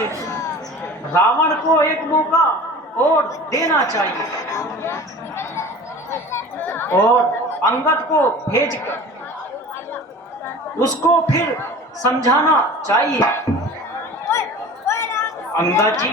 से रावण को एक मौका और देना चाहिए और अंगद को भेजकर उसको फिर समझाना चाहिए। अंगद जी,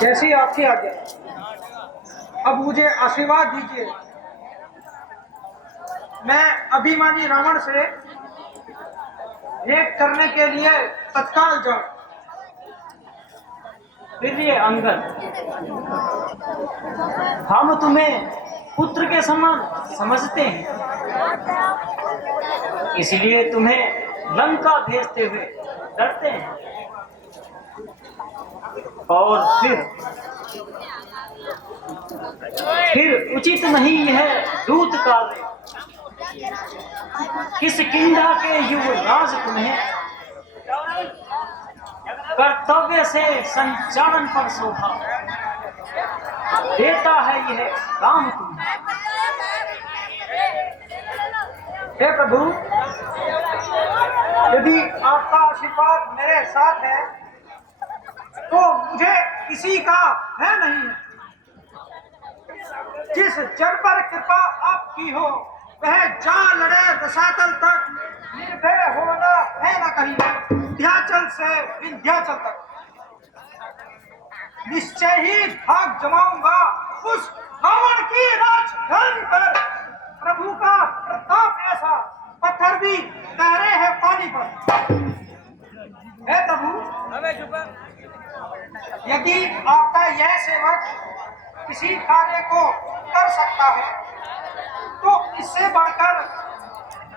जैसी आपकी आज्ञा। अब मुझे आशीर्वाद दीजिए, मैं अभिमानी रावण से भेंट करने के लिए तत्काल जाऊं। फिर ये अंगद, हम तुम्हें पुत्र के समान समझते हैं, इसलिए तुम्हें लंका भेजते हुए डरते हैं। और फिर उचित नहीं है दूत कार्य, किस किंडा के युवराज तुम्हें कर्तव्य से संचालन पर शोभा देता है यह काम तुम्हें। हे प्रभु, यदि आपका आशीर्वाद मेरे साथ है तो मुझे किसी का भय नहीं है। जिस जन पर कृपा आपकी हो वह जा लड़े रसातल तक, निर्भय होना है न कहीं, विंध्याचल से विंध्याचल तक। निश्चय ही भाग जमाऊंगा उस रावण की राजधानी पर। प्रभु का प्रताप ऐसा, पत्थर भी तैरे हैं पानी पर। हे प्रभु, यदि आपका यह सेवक किसी कार्य को कर सकता है तो इससे बढ़कर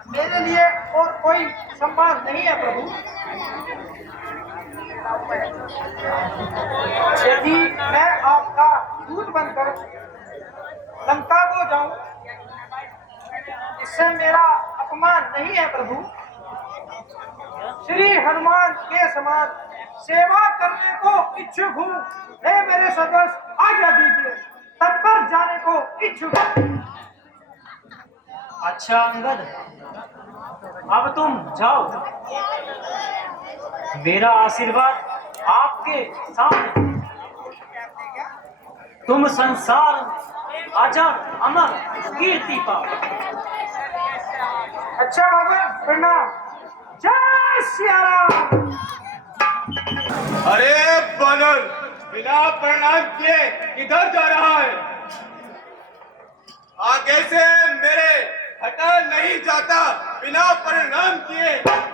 मेरे लिए और कोई सम्मान नहीं है प्रभु। यदि मैं आपका दूत बनकर लंका को जाऊं, इससे मेरा अपमान नहीं है प्रभु। श्री हनुमान के समान सेवा करने को इच्छुक हूँ। हे मेरे सदस्य, आज्ञा दीजिए, तत्पर जाने को इच्छुक हूँ। अच्छा अंगद, अब तुम जाओ, मेरा आशीर्वाद आपके साथ है। तुम संसार अजर अमर कीर्ति पाओ। अच्छा भगवान, प्रणाम। जय सिया राम। अरे बानर, बिना प्रणाम किए किधर जा रहा है? आगे से मेरे हटा नहीं जाता बिना प्रणाम किए।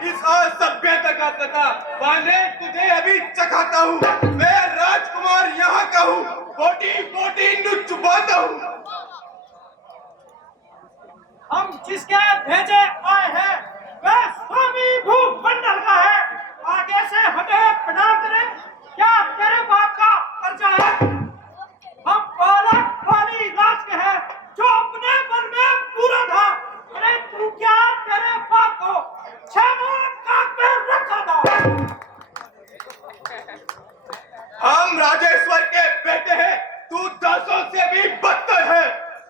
इस असभ्यता का पता बांधे तुझे अभी चखाता हूँ। मैं राजकुमार यहाँ का हूँ, कोटि कोटि नु चुपाता हूँ। हम जिसके भेजे आए हैं वह स्वामी भूमंडल का है। आगे से हमें प्रणाम करें, क्या तेरे बाप का कर्जा है? हम बालक वाली राज के हैं जो अपने मन में पूरा था। अरे तू क्या तेरे बाप को क्षमा काट में रखा था? हम राजेश्वर के बेटे हैं, तू दासों से भी बदतर है।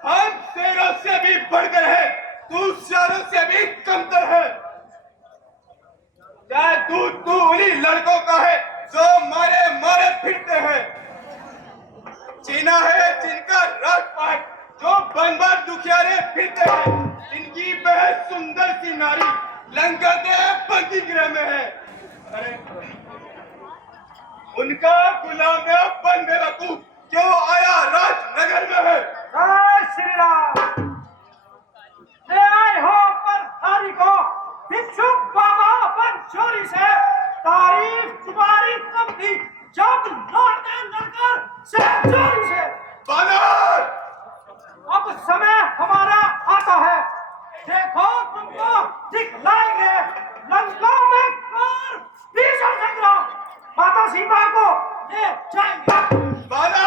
हम शेरों से भी बढ़कर है, तू शेरों से भी कमतर है। चाहे तू उन्हीं लड़कों का है जो मारे मारे फिरते हैं। चीना है जिनका राजपाट, जो बनभर दुखियारे फिरते हैं। जिनकी बेहद सुंदर सी नारी लंका के बंदी गृह में है। अरे उनका गुलाम है बन बेवकूफ क्यों आया राजनगर में है? जय श्री राम। ले आए हो पर हरि को भिक्षुक बाबा बन चोरी से। तारीफ तुम्हारी तब थी जब लौटे लड़कर से चोरी से। बानर, अब समय हमारा आता है, देखो तुमको दिखलाएंगे लंका में कौन भीषण संग्राम। माता सीता को ले जाएंगे। बानर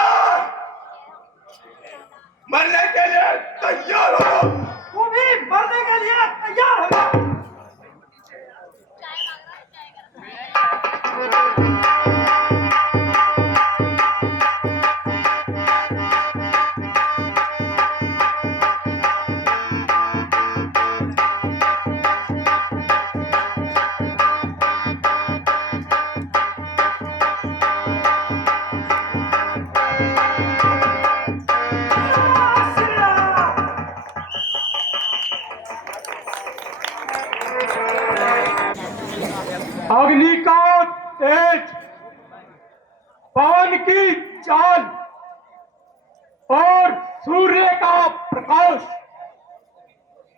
और सूर्य का प्रकाश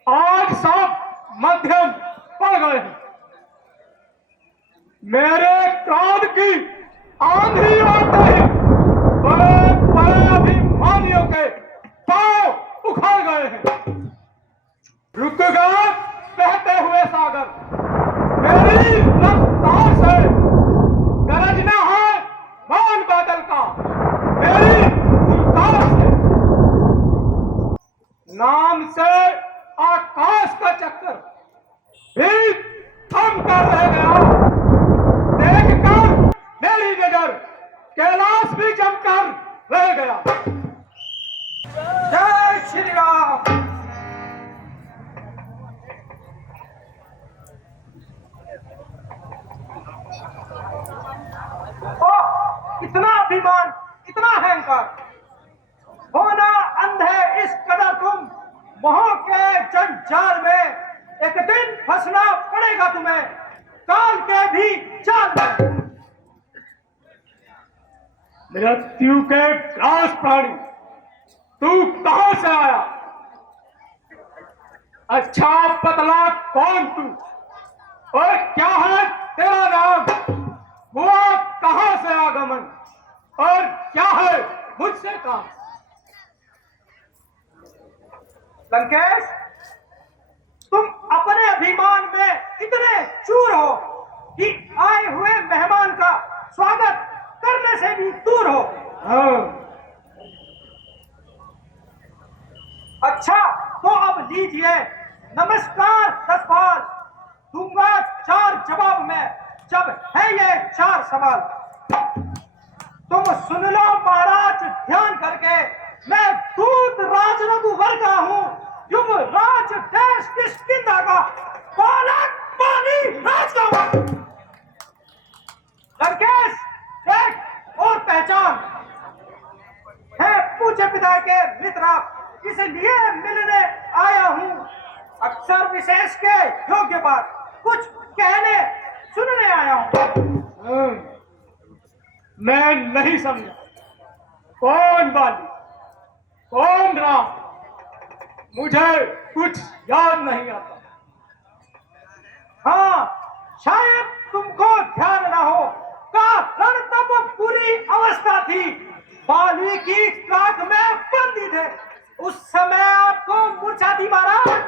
आज सब मध्यम पड़ गए हैं। मेरे क्रोध की आंधी आते ही बड़े बड़े अभिमानियों के पांव उखड़ गए हैं। रुक गया बहते हुए सागर, मेरी रफ्तार से गरजना है मान बादल का, मेरी हुंकार से नाम से आकाश का चक्कर भी थम कर रह गया। देखकर मेरी नजर कैलाश भी जमकर रह गया। जय श्री राम। इतना अभिमान, इतना अहंकार, होना अंधे इस कदर तुम मोह के जंजाल में, एक दिन फंसना पड़ेगा तुम्हें काल के भी जाल में। मृत्यु के ग्रास प्राणी, तू कहां से आया? अच्छा पतला कौन तू, और क्या है तेरा नाम? हुआ कहां से आगमन, और क्या है मुझसे काम? लंकेश, तुम अपने अभिमान में इतने चूर हो कि आए हुए मेहमान का स्वागत करने से भी दूर हो। अच्छा तो अब लीजिए नमस्कार 10 बार, दूंगा 4 जवाब में, जब है ये 4 सवाल। तुम सुन लो महाराज ध्यान करके, मैं दूत राज रघुवर का हूँ, युवराज देश किष्किंधा का, बालक पानी राज का हूँ। लंकेश देख और पहचान, है पूज्य पिता के मित्र, इसलिए मिलने आया हूँ। अक्षर विशेष के योग्य बात कुछ कहने सुनने आया हूँ। मैं नहीं समझा, कौन बाली, कौन राम, मुझे कुछ याद नहीं आता। हाँ शायद तुमको ध्यान ना हो, कारण तब पूरी अवस्था थी, बाली की काख में बंदी थे, उस समय आपको मूर्छा दी महाराज,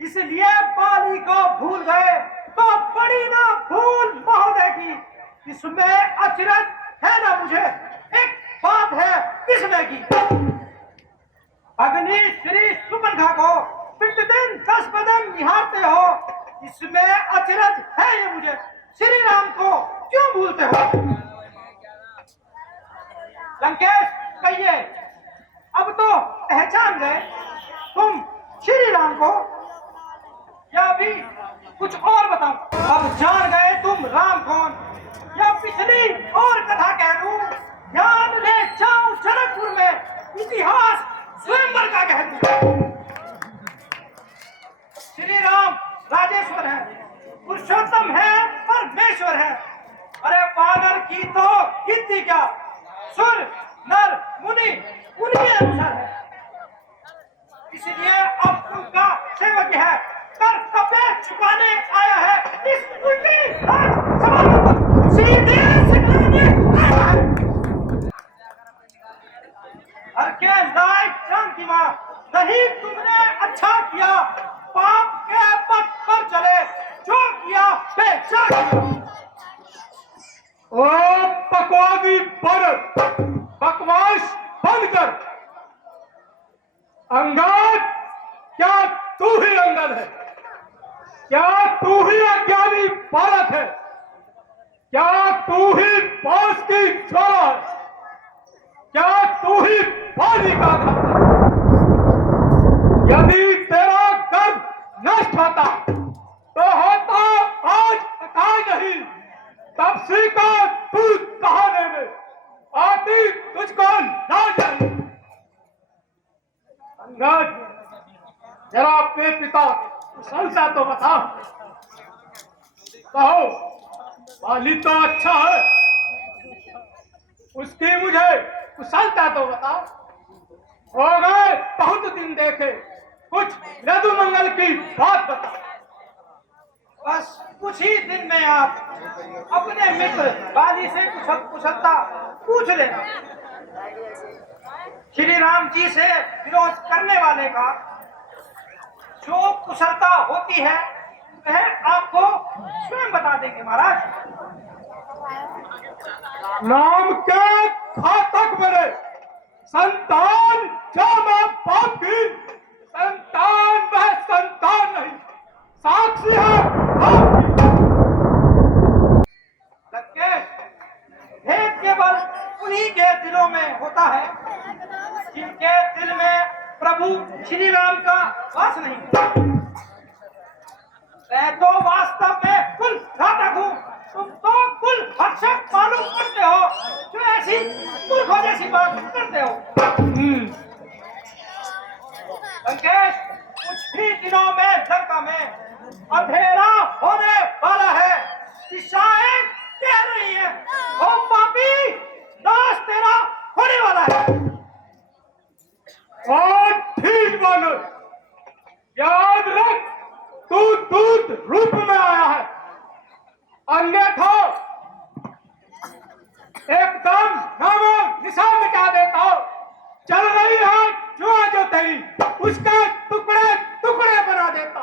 इसलिए बाली को भूल गए। तो बड़ी ना भूल महोदय की, इसमें अचरज है ना मुझे, एक बात है इसमें की, अग्नि श्री सुमनखा को पिंड दिन 10 बदन निहारते हो, इसमें अचरज है ये मुझे, श्री राम को क्यों भूलते हो? लंकेश कहिए, अब तो पहचान गए तुम श्री राम को, या भी कुछ और बताऊं? अब जान गए तुम राम कौन, या पिछली और कथा कह दूं? याद ले जाओ जनकपुर में इतिहास स्वयंवर का कह दूं। श्री राम राजेश्वर है, पुरुषोत्तम है, परमेश्वर है। अरे वानर की तो गिनती क्या, सुर नर मुनि उनके अनुसार है, इसलिए अब उनका सेवक है, कर्तव्य चुकाने आया है, इस उल्टी सवालों को सीधे सिखाने आया है। अर्के लायक जानकी मां, नहीं तुमने अच्छा किया, पाप के पथ पर चले, जो किया बेचा किया। ओ बकवादी पर बकवास बंद कर। अंगद, क्या तू ही अंगद है? क्या तू ही अज्ञानी बालक है? क्या तू ही पास की ज्वाला है? क्या तू ही पानी का घाट है? यदि तेरा गर्भ नष्ट होता तो होता आज अकाल नहीं, तब से का दूध कहाने में आती तुझको ना जाए। अंगद, जरा अपने पिता कुशलता तो बताओ, कहो बाली तो अच्छा है, उसकी मुझे कुशलता तो बताओ। हो गए बहुत दिन देखे, कुछ यदु मंगल की बात बता। बस कुछ ही दिन में आप अपने मित्र बाली से कुशलता पूछ लेना। श्री राम जी से विरोध करने वाले का जो कुशलता होती है वह आपको स्वयं बता देंगे महाराज। नाम के घातक बने संतान जो मां बाप की संतान, वह संतान नहीं साक्षी है आपकी। लंकेश, भेद केवल उन्हीं के दिलों में होता है जिनके दिल में प्रभु श्री राम का वास नहीं। मैं तो वास्तव में कुल घातक हूँ, तुम तो कुल भक्षक मालूम करते हो जो ऐसी मूर्खों जैसी बात करते हो। लंकेश, कुछ ही दिनों में लंका में अंधेरा होने वाला है। दिशाएं कह रही है ओ पापी, नाश तेरा होने वाला है। और ठीक मानो, याद रख तू दूत रूप में आया है, अन्यथा एकदम नामो निशान मिटा देता हो। चल रही है जो तेरी, उसके टुकड़े टुकड़े बना देता,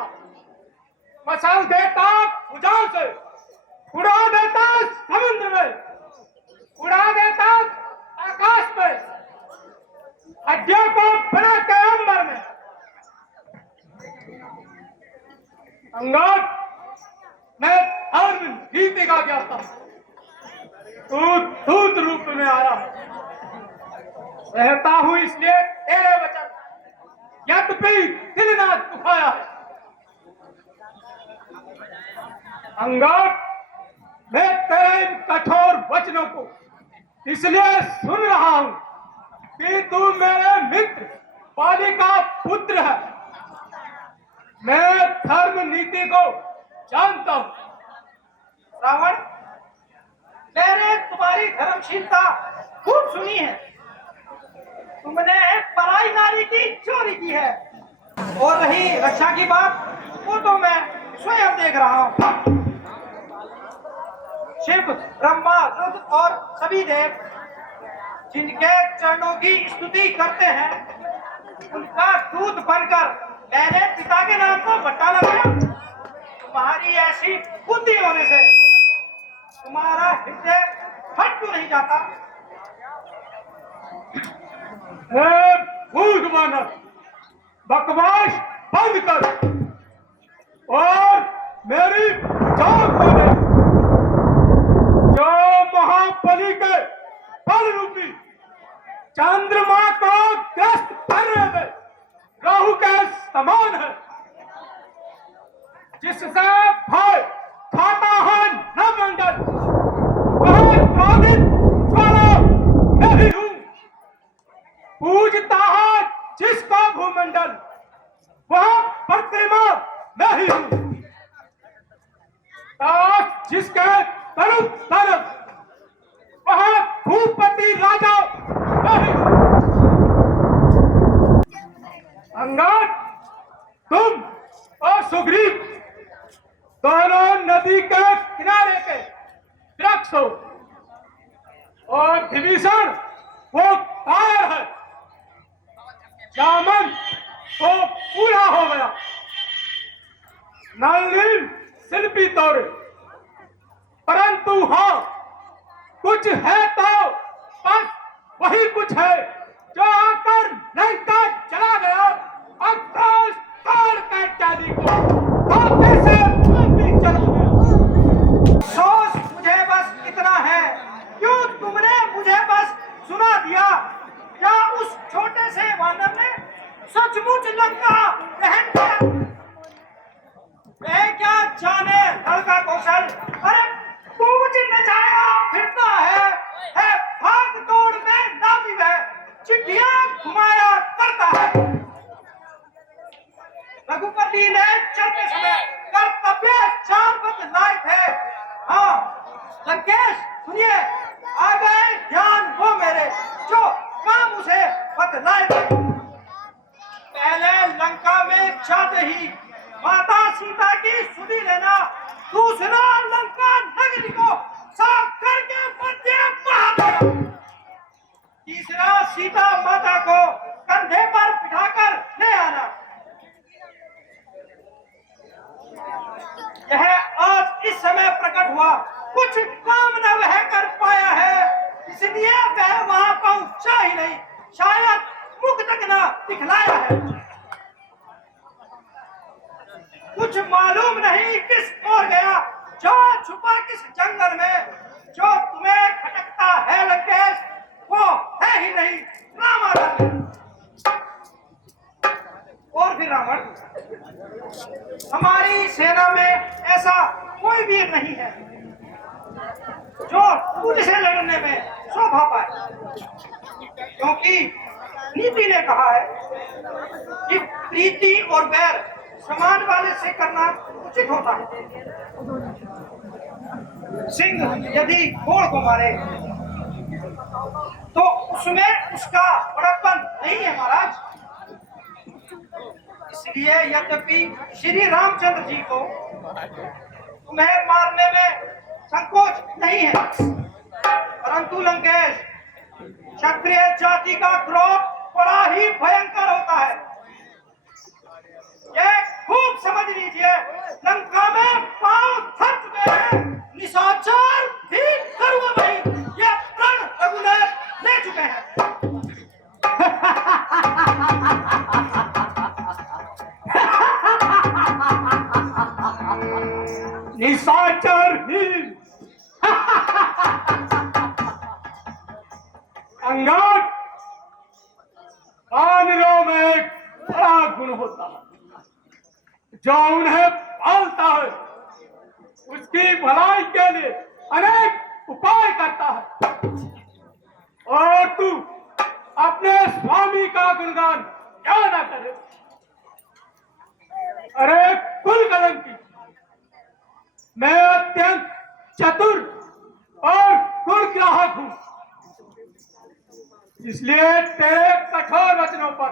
मचाल देता भुजाओं से, उड़ा देता समुद्र में, उड़ा देता आकाश में, हड्डियों को बना के अंबर में। अंगद, मैं धर्म नीति का ज्ञाता, तू दूत रूप में आया रहता हूं, इसलिए तेरे वचन यद्यपि दिल ना दुखाया है। अंगद, मैं तेरे इन कठोर वचनों को इसलिए सुन रहा हूं कि तू मेरे मित्र बाली का पुत्र है। मैं धर्म नीति को जानता हूं। रावण, मैंने तुम्हारी धर्मशीलता खूब सुनी है। तुमने पराई नारी की चोरी की है, और रही रक्षा की बात, वो तो मैं स्वयं देख रहा हूं। शिव, ब्रह्मा, रुद्र और सभी देव जिनके चरणों की स्तुति करते हैं, उनका दूत बनकर मैंने पिता के नाम को बट्टा लगाया। तुम्हारी ऐसी बुद्धि होने से तुम्हारा हृदय फट क्यों नहीं जाता? मूर्ख मानव, बकवास बंद कर और मेरी जान माने। जो महाबली के फल रूपी चंद्रमा को ग्रस्त करने में राहु के समान है, जिससे भय खाता है न मंडल, वह क्रोधित ज्वाला नहीं हूं। पूजता है जिसका भूमंडल, वह प्रतिमा नहीं हूं। ताज जिसके तरफ तरफ, वह भूपति राजा नहीं हूं। अंगद, तुम और सुग्रीव दोनों नदी के किनारे के वृक्ष हो, और विभीषण वो कायर है। जामन तो पूरा हो गया, नलिन शिल्पी तोड़े, परंतु हाँ कुछ है तो बस वही कुछ है जो आकर लंका चला गया, अक्रोश तोड़ कर चांदी को धोखे से चला गया। सोच मुझे बस इतना है, क्यों तुमने मुझे बस सुना दिया? क्या उस छोटे से वानर ने सचमुच लंका दहन किया? मैं क्या जाने लड़का कौशल, अरे पूछ नचाया फिरता है भाग दौड़ में नामी है, चिट्ठियां घुमाया करता है। रघुपति ने चलते समय कर्तव्य 4 पद लाए थे। हाँ लंकेश, सुनिए, आ गए ध्यान वो मेरे जो काम उसे बतलाए थे। जाते ही माता सीता की सुधि लेना, दूसरा लंका नगरी को साफ करके मध्य बहा, तीसरा सीता माता को कंधे पर बिठाकर ले आना। यह आज इस समय प्रकट हुआ, कुछ काम न वह कर पाया है, इसलिए वह वहां पहुंचा ही नहीं, शायद मुख तक न दिखलाया है। कुछ मालूम नहीं किस ओर गया, जो छुपा किस जंगल में, जो तुम्हें खटकता है लंकेश, वो है ही नहीं रावण। और फिर रावण, हमारी सेना में ऐसा कोई वीर नहीं है जो तुझसे लड़ने में शोभा पाए, क्योंकि नीति ने कहा है कि प्रीति और बैर समान वाले से करना उचित होता है। सिंह यदि घोड़ को मारे तो उसमें उसका बड़प्पन नहीं है महाराज। इसलिए यद्यपि श्री रामचंद्र जी को तुम्हें मारने में संकोच नहीं है, परंतु लंकेश, क्षत्रिय जाति का क्रोध बड़ा ही भयंकर होता है। ये खूब समझ लीजिए, लंका में पांव थक चुके हैं, निशाचर भी करुआ भाई ये प्रण रघुनाथ ले चुके हैं। निशाचर ही अंगद, आमिरों में एक बड़ा गुण होता है जो उन्हें पालता है, उसकी भलाई के लिए अनेक उपाय करता है। और तू अपने स्वामी का गुणगान क्या न करे। अरे कुल कलंकी, मैं अत्यंत चतुर और गुणग्राहक हूं, इसलिए तेरे कठोर वचनों पर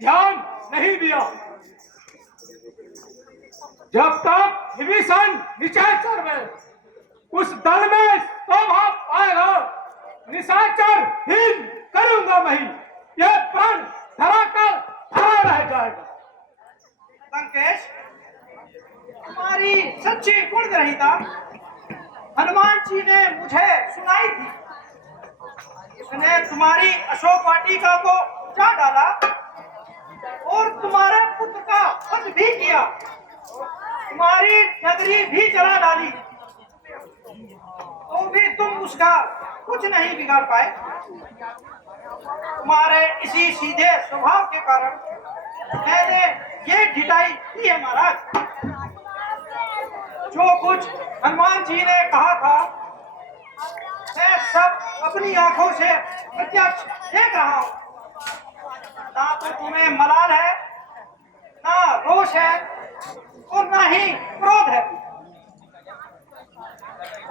ध्यान नहीं दिया। जब तक विभीषण निशाचर में उस दल में शोभा पाएगा, निशाचर हीन करूंगा मैं ही, यह प्राण धराकर धरा रह जाएगा। लंकेश, तुम्हारी सच्ची गुण ग्रहीता हनुमान जी ने मुझे सुनाई थी। उसने तुम्हारी अशोक वाटिका को जा डाला और तुम्हारे पुत्र का वध भी किया, तुम्हारी नगरी भी जला डाली, तो भी तुम उसका कुछ नहीं बिगाड़ पाए। तुम्हारे इसी सीधे स्वभाव के कारण मैंने ये ढिठाई की है महाराज। जो कुछ हनुमान जी ने कहा था, मैं सब अपनी आंखों से प्रत्यक्ष देख रहा हूं। ना तो तुम्हें मलाल है, ना रोष है और ना ही क्रोध है।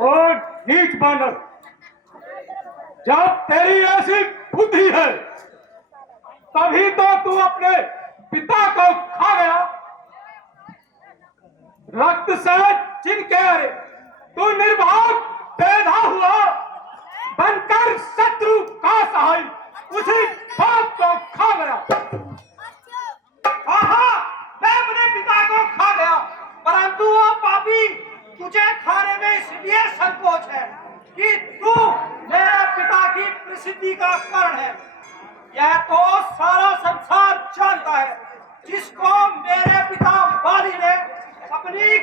और नीच बानर, जब तेरी ऐसी बुद्धि है तभी तो तू अपने पिता को खा गया। रक्त से चिनके तू निर्भाग पैदा हुआ, बनकर शत्रु का सहाय उसी बाप को खा गया। मैं अपने पिता को खा गया, परंतु वो पापी तुझे खाने में इसलिए संकोच है कि तू मेरे पिता की प्रसिद्धि का कारण है। यह तो सारा संसार जानता है, जिसको मेरे पिता बाली ने अपनी